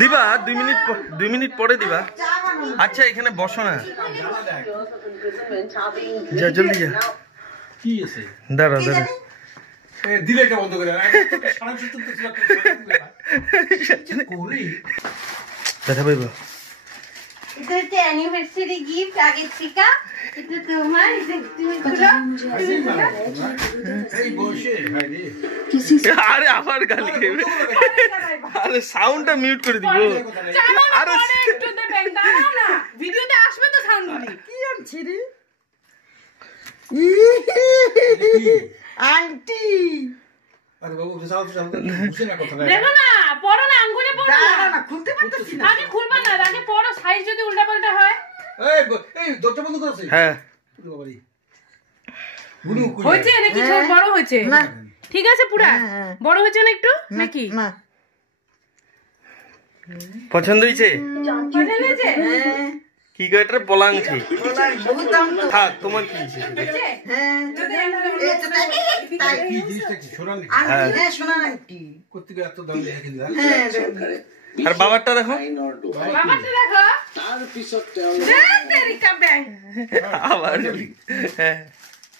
দিবা 2 মিনিট পরে দিবা। আচ্ছা এখানে বসো না, যা জলদি যা। কি আছে দাঁড়া দাঁড়া, দিলেটা বন্ধ করে দেখা পাইবা। এটা হচ্ছে অ্যানিভার্সারি গিফট আগে থেকে। এটা তোমার, এটা তুমি খুলো। এই বসে ভাই রে, আরে আবার গালি খাইবে। আরে সাউন্ডটা মিউট করে দিব। আরে একটু দেবেন, দাঁড়াও না, ভিডিওতে আসবে তো সাউন্ডগুলি। কি আনছি রে আন্টি? আরে বাবু সাউন্ড বুঝে না কথা না। দেখো না, পড়ো না, আঙ্গুলে পড়ো দাঁড়া না। না, খুলতে পারতেছি না। আগে খুলবা না, আগে পড়ো, সাইজ যদি উল্টাপাল্টা হয়। এই দরজা বন্ধ করছিস? হ্যাঁ বাবারি বুলু কই হয়েছে নাকি সব বড় হয়েছে? না ঠিক আছে পুরা হ্যাঁ। বড় হয়েছে না একটু নাকি? না পছন্দ হয়েছে? পছন্দ হয়েছে? কি কয় এটা? পলাংটি। বহুত দাম তো। থাক, তোমার কি হয়েছে? হ্যাঁ এই তো তাই কি জিনিসটা কি সোনার আন্টি, হ্যাঁ সোনা আন্টি। করতে গিয়ে এত দাম রেখে দিলা? হ্যাঁ আর বাবারটা দেখো। বাবাটা দেখো, তেরিকা ব্যাং। আবার হ্যাঁ,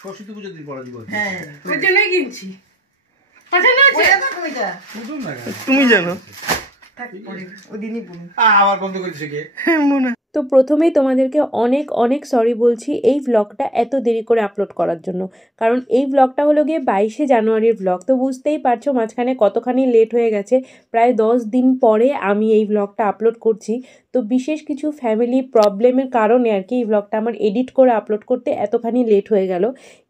সরস্বতী পুজো দিন পড়া দিব। হ্যাঁ ওই জন্যই কিনছি। পছন্দ হয়েছে? ওটা তো কইটা বুঝুন না কেন? তুমি জানো। থাক পরে ওদিনই বলুন। আবার বন্ধ করে দিছে কে? তো প্রথমেই তোমাদেরকে অনেক অনেক সরি বলছি এই ভ্লগটা এত দেরি করে আপলোড করার জন্য, কারণ এই ভ্লগটা হলো গিয়ে 22শে জানুয়ারির ভ্লগ। তো বুঝতেই পারছো মাঝখানে কতখানি লেট হয়ে গেছে, প্রায় 10 দিন পরে আমি এই ভ্লগটা আপলোড করছি। তো বিশেষ কিছু ফ্যামিলি প্রবলেমের কারণে আর কি এই ভ্লগটা আমার এডিট করে আপলোড করতে এতখানি লেট হয়ে গেল,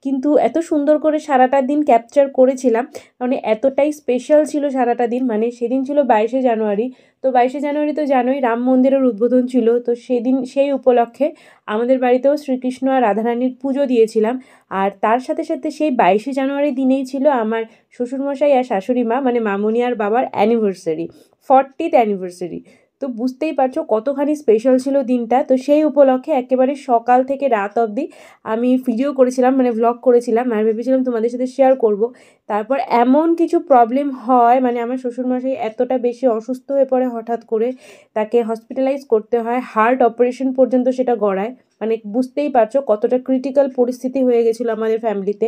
কিন্তু এত সুন্দর করে সারাটা দিন ক্যাপচার করেছিলাম, মানে এতটাই স্পেশাল ছিল সারাটা দিন। মানে সেদিন ছিল 22শে জানুয়ারি, তো 22শে জানুয়ারি তো জানোই রাম মন্দিরের উদ্বোধন ছিল। তো সেদিন সেই উপলক্ষে আমাদের বাড়িতেও শ্রীকৃষ্ণ আর রাধারানীর পুজো দিয়েছিলাম। আর তার সাথে সাথে সেই 22শে জানুয়ারি দিনেই ছিল আমার শ্বশুরমশাই আর শাশুড়ি মা মানে মামনি আর বাবার অ্যানিভার্সারি, 40th অ্যানিভার্সারি। তো বুঝতেই পারছো কতখানি স্পেশাল ছিল দিনটা। তো সেই উপলক্ষে একেবারে সকাল থেকে রাত অবধি আমি ভিডিও করেছিলাম, মানে ভ্লগ করেছিলাম, আর ভেবেছিলাম তোমাদের সাথে শেয়ার করব। তারপর এমন কিছু প্রবলেম হয়, মানে আমার শ্বশুরমশাই এতটা বেশি অসুস্থ হয়ে পড়ে হঠাৎ করে, তাকে হসপিটালাইজ করতে হয়, হার্ট অপারেশন পর্যন্ত সেটা গড়ায়। মানে বুঝতেই পারছো কতটা ক্রিটিক্যাল পরিস্থিতি হয়ে গেছিলো আমাদের ফ্যামিলিতে।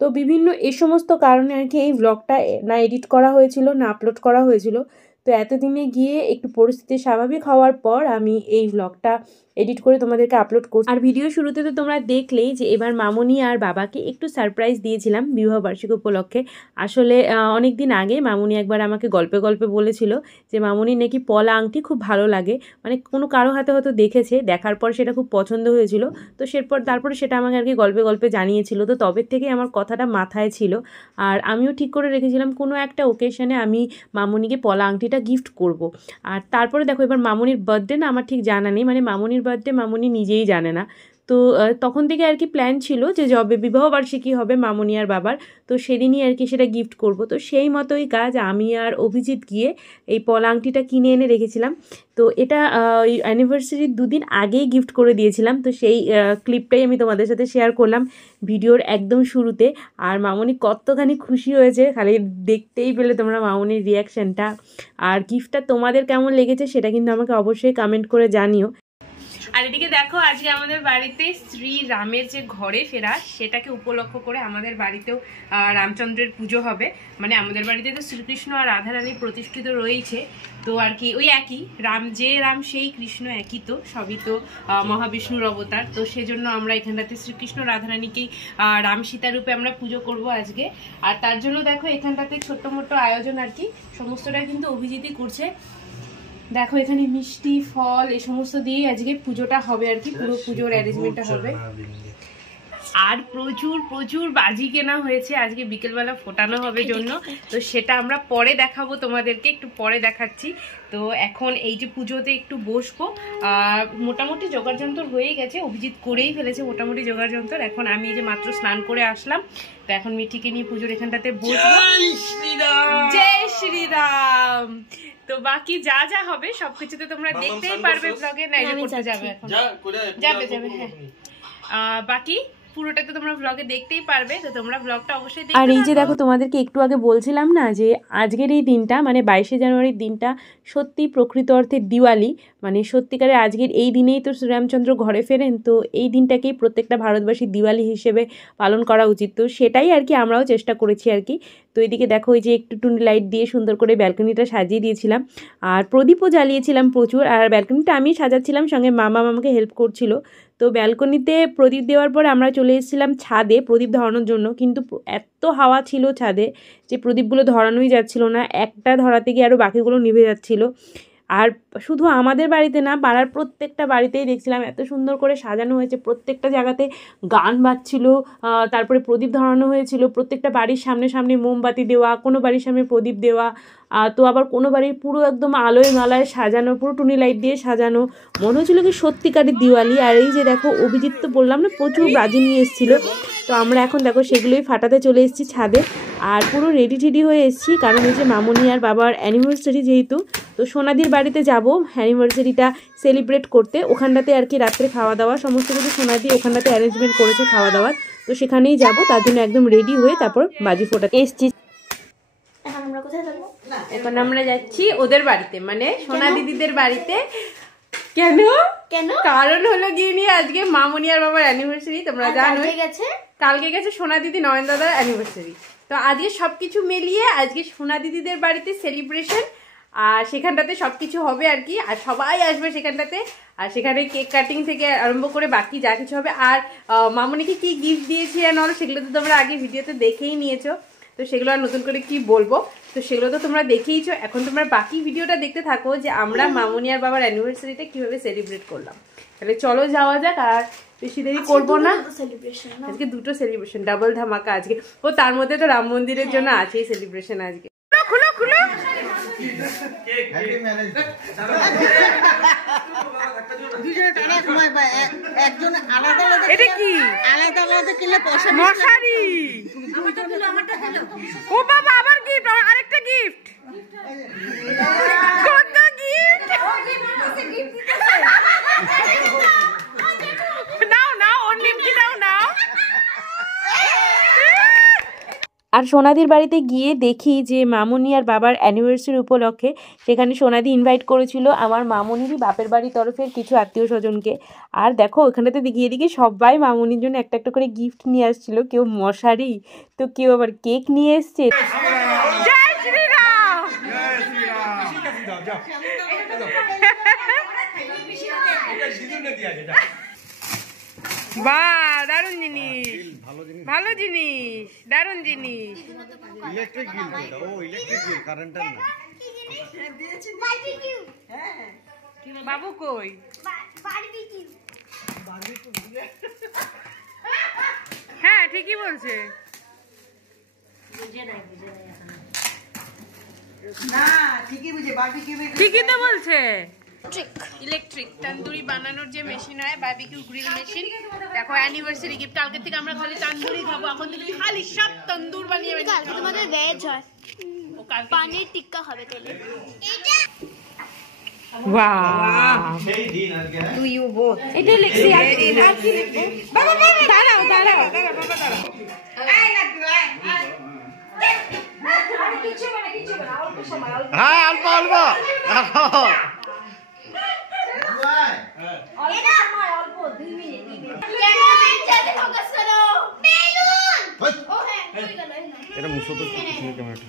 তো বিভিন্ন এই সমস্ত কারণে আর কি এই ভ্লগটা না এডিট করা হয়েছিল না আপলোড করা হয়েছিল। তো এতদিনে গিয়ে একটু পরিস্থিতি স্বাভাবিক হওয়ার পর আমি এই ভ্লগটা এডিট করে তোমাদেরকে আপলোড করছি। আর ভিডিও শুরুতে তো তোমরা দেখলেই যে এবার মামনি আর বাবাকে একটু সারপ্রাইজ দিয়েছিলাম বিবাহবার্ষিকী উপলক্ষে। আসলে অনেক দিন আগে মামনি একবার আমাকে গল্পে গল্পে বলেছিল যে মামনি নাকি পলা আংটি খুব ভালো লাগে, মানে কোনো কারো হাতে হয়তো দেখেছে, দেখার পর সেটা খুব পছন্দ হয়েছিল। তো তারপরে সেটা আমাকে আর কি গল্পে গল্পে জানিয়েছিল। তো তবে থেকে আমার কথাটা মাথায় ছিল, আর আমিও ঠিক করে রেখেছিলাম কোনো একটা ওকেশনে আমি মামনিকে পলা আংটিটা গিফট করব। আর তারপরে দেখো এবার মামনির বার্থডে না আমার ঠিক জানা নেই, মানে মামনির বার্থডে মামনি নিজেই জানে না। তো তখন থেকে আর কি প্ল্যান ছিল যে যবে বিবাহবার্ষিকী হবে মামনি আর বাবার, তো সেদিনই আর কি সেটা গিফট করব। তো সেই মতোই কাজ, আমি আর অভিজিৎ গিয়ে এই পলা আংটিটা কিনে এনে রেখেছিলাম। তো এটা ওই অ্যানিভার্সারির 2 দিন আগেই গিফট করে দিয়েছিলাম। তো সেই ক্লিপটাই আমি তোমাদের সাথে শেয়ার করলাম ভিডিওর একদম শুরুতে। আর মামনি কতখানি খুশি হয়েছে খালি দেখতেই পেলে তোমরা মামনির রিয়াকশানটা। আর গিফটটা তোমাদের কেমন লেগেছে সেটা কিন্তু আমাকে অবশ্যই কমেন্ট করে জানিও। আর এদিকে দেখো আজকে আমাদের বাড়িতে শ্রী রামের যে ঘরে ফেরা সেটাকে উপলক্ষ করে আমাদের বাড়িতেও রামচন্দ্রের পুজো হবে। মানে আমাদের বাড়িতে তো শ্রীকৃষ্ণ আর রাধারানী প্রতিষ্ঠিত রয়েছে, তো আর কি ওই একই রাম, যে রাম সেই কৃষ্ণ একই, তো সবই তো মহাবিষ্ণুর অবতার। তো সেজন্য আমরা এখানটাতে শ্রীকৃষ্ণ রাধারানীকেই রাম সীতা রূপে আমরা পুজো করব আজকে। আর তার জন্য দেখো এখানটাতে ছোট্ট মোটো আয়োজন আর কি সমস্তটা কিন্তু অভিজিৎই করছে। দেখো এখানে মিষ্টি ফল এই সমস্ত দিয়ে আজকে পুজোটা হবে আর কি, পুরো পুজোর অ্যারেঞ্জমেন্টটা হবে। আর প্রচুর প্রচুর বাজি কেনা হয়েছে আজকে বিকেলবেলা ফোটানো হবে জন্য, তো সেটা আমরা পরে দেখাবো তোমাদেরকে, একটু পরে দেখাচ্ছি। তো এখন এই যে পুজোতে একটু বসবো, আর মোটামুটি জোগাড় যন্ত্র হয়ে গেছে, অভিজিৎ করেই ফেলেছে মোটামুটি জোগাড় যন্ত্র। এখন আমি এই যে মাত্র স্নান করে আসলাম, তো এখন মিঠিকে নিয়ে পুজোর এখানটাতে বসবো। জয় শ্রীরাম। তো বাকি যা যা হবে সবকিছুতে তোমরা দেখতেই পারবে ব্লগে। না, এই যে করতে যাবে এখন, যাবে যাবে হ্যাঁ। বাকি পুরোটা তো তোমরা ব্লগে দেখতেই পারবে, তো তোমরা ব্লগটা অবশ্যই আর দেখতে এই যে থাকো। দেখো তোমাদেরকে একটু আগে বলছিলাম না যে আজকের এই দিনটা মানে 22শে জানুয়ারির দিনটা সত্যি প্রকৃত অর্থে দিওয়ালি, মানে সত্যিকারের আজকের এই দিনেই তো শ্রীরামচন্দ্র ঘরে ফেরেন, তো এই দিনটাকেই প্রত্যেকটা ভারতবাসী দিওয়ালি হিসেবে পালন করা উচিত। তো সেটাই আর কি আমরাও চেষ্টা করেছি আর কি। তো এদিকে দেখো ওই যে একটু টুনি লাইট দিয়ে সুন্দর করে ব্যালকনিটা সাজিয়ে দিয়েছিলাম, আর প্রদীপও জ্বালিয়েছিলাম প্রচুর, আর ব্যালকনিটা আমি সাজাচ্ছিলাম, সঙ্গে মামা আমাকে হেল্প করছিল। তো ব্যালকনিতে প্রদীপ দেওয়ার পরে আমরা চলে এসেছিলাম ছাদে প্রদীপ ধরানোর জন্য, কিন্তু এত হাওয়া ছিল ছাদে যে প্রদীপগুলো ধরানোই যাচ্ছিল না, একটা ধরাতে গিয়ে আরও বাকিগুলো নিভে যাচ্ছিলো। আর শুধু আমাদের বাড়িতে না, পাড়ার প্রত্যেকটা বাড়িতেই দেখছিলাম এত সুন্দর করে সাজানো হয়েছে, প্রত্যেকটা জায়গাতে গান বাজছিল, তারপরে প্রদীপ ধরানো হয়েছিল, প্রত্যেকটা বাড়ির সামনে সামনে মোমবাতি দেওয়া, কোনো বাড়ির সামনে প্রদীপ দেওয়া, তো আবার কোনো বাড়ির পুরো একদম আলোয় মালায় সাজানো, পুরো টুনি লাইট দিয়ে সাজানো, মনে হচ্ছিলো কি সত্যিকারের দিওয়ালি। আর এই যে দেখো অভিজিৎ তো বললাম না প্রচুর বাজি নিয়ে এসেছিলো, তো আমরা এখন দেখো সেগুলোই ফাটাতে চলে এসেছি ছাদে, আর পুরো রেডি টেডি হয়ে এসেছি, কারণ হচ্ছে মামনি আর বাবার অ্যানিভার্সারি যেহেতু, তো সোনাদির বাড়িতে যাব অ্যানিভার্সারিটা সেলিব্রেট করতে, ওখানটাতে আর কি রাত্রে খাওয়া দাওয়া সমস্ত কিছু সোনাদি ওখানটাতে অ্যারেঞ্জমেন্ট করেছে খাওয়া দাওয়ার, তো সেখানেই যাব, তার জন্য একদম রেডি হয়ে তারপর বাজি ফোটাতে এসেছি। এখন আমরা কোথায় যাবো? এখন আমরা যাচ্ছি ওদের বাড়িতে, মানে সোনা দিদিদের বাড়িতে। কেন? কেন? কারণ হলো গিয়ে নিয়ে আজকে মামনি আর বাবার অ্যানিভার্সারি, তোমরা জানো গেছে কালকে গেছে সোনা দিদি নয়ন দাদার অ্যানিভার্সারি, তো আজকে সবকিছু মিলিয়ে আজকে সোনা দিদিদের বাড়িতে সেলিব্রেশন, আর সেখানটাতে সবকিছু হবে আর কি, আর সবাই আসবে সেখানটাতে, আর সেখানে কেক কাটিং থেকে আরম্ভ করে বাকি যা কিছু হবে। আর মামনিকে কি গিফট দিয়েছি আর নল সেগুলো তো তোমরা আগে ভিডিওতে দেখেই নিয়েছো, তো সেগুলো আর নতুন করে কি বলবো, তো সেগুলো তো তোমরা দেখেইছো। এখন তোমরা বাকি ভিডিওটা দেখতে থাকো যে আমরা মামনি আর বাবার অ্যানিভার্সারিটা কিভাবে সেলিব্রেট করলাম। তাহলে চলো যাওয়া যাক, আর বেশি দেরি করবো না। আজকে দুটো সেলিব্রেশন, ডাবল ধামাকা আজকে। ও তার মধ্যে তো রাম মন্দিরের জন্য আছেই সেলিব্রেশন আজকে। খুলো খুলো এটা কি? মশারি। ও বাবা আবার গিফট, আরেকটা গিফট। কত গিফট! নাও নাও, ওর নিমকি দাও, নাও। আর সোনাদির বাড়িতে গিয়ে দেখি যে মামনি আর বাবার অ্যানিভার্সারি উপলক্ষে সেখানে সোনাদি ইনভাইট করেছিল আমার মামনিরই বাপের বাড়ির তরফের কিছু আত্মীয় স্বজনকে। আর দেখো ওখানেতে গিয়ে দেখি সবাই মামনির জন্য একটা একটা করে গিফট নিয়ে আসছিল, কেউ মশারি, তো কেউ আবার কেক নিয়ে এসছে। জয় শ্রীরাম। বাহ, দারুণ জিনিস, ভালো জিনিস, দারুণ জিনিস। ইলেকট্রিক গ্রিল, ও ইলেকট্রিক গ্রিল, কারেন্টের না। বাবু কই? হ্যাঁ ঠিকই বলছে। ঠিকই তো বলছে। ইলেকট্রিক তন্দুরি বানানোর যে মেশিন হয়, বারবিকিউ গ্রিল মেশিন। দেখো অ্যানিভার্সারি গিফট, কালকে থেকে আমরা খালি তন্দুরি খাবো, এখন থেকে খালি সব তন্দুর বানিয়ে কালকে তোমাদের ভেজ হয়, ও কালকে পানির টিক্কা হবে তাহলে। ওয়াও, সেই দিন আজকে ডু ইউ বোথ। এটাই লিখছি, আর কি লিখবো? বাবা বাবা দাঁড়াও দাঁড়াও দাঁড়াও, বাবা দাঁড়াও। হ্যাঁ, অল্প অল্প এটা মুছো তো ক্যামেরাটা।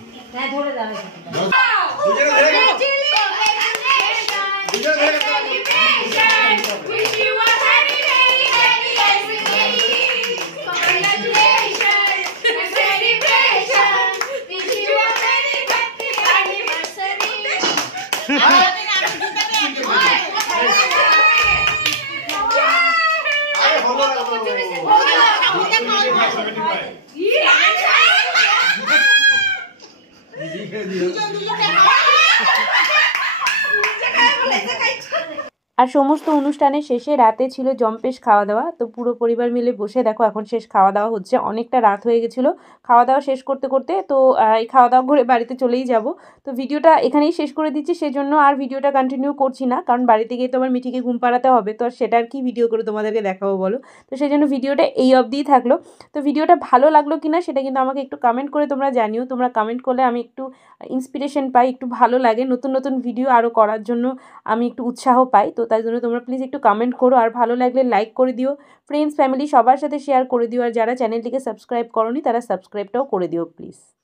আর সমস্ত অনুষ্ঠানের শেষে রাতে ছিল জম্পেশ খাওয়া দাওয়া। তো পুরো পরিবার মিলে বসে দেখো এখন শেষ খাওয়া দাওয়া হচ্ছে। অনেকটা রাত হয়ে গেছিলো খাওয়া দাওয়া শেষ করতে করতে। তো এই খাওয়া দাওয়া করে বাড়িতে চলেই যাব। তো ভিডিওটা এখানেই শেষ করে দিচ্ছি, সেজন্য আর ভিডিওটা কন্টিনিউ করছি না, কারণ বাড়িতে গিয়ে তো আমার মিঠিকে ঘুম পাড়াতে হবে। তো আর সেটা আর কি ভিডিও করে তোমাদেরকে দেখাবো বলো। তো সেই জন্য ভিডিওটা এই অবধিই থাকলো। তো ভিডিওটা ভালো লাগলো কিনা সেটা কিন্তু আমাকে একটু কমেন্ট করে তোমরা জানিও। তোমরা কমেন্ট করলে আমি একটু ইন্সপিরেশন পাই, একটু ভালো লাগে, নতুন নতুন ভিডিও আরও করার জন্য আমি একটু উৎসাহ পাই। তো তাই জন্য তোমরা প্লিজ একটু কমেন্ট করো, আর ভালো লাগলে লাইক করে দিও, ফ্রেন্ডস ফ্যামিলি সবার সাথে শেয়ার করে দিও, আর যারা চ্যানেলটিকে সাবস্ক্রাইব করোনি তারা সাবস্ক্রাইবটাও করে দিও প্লিজ।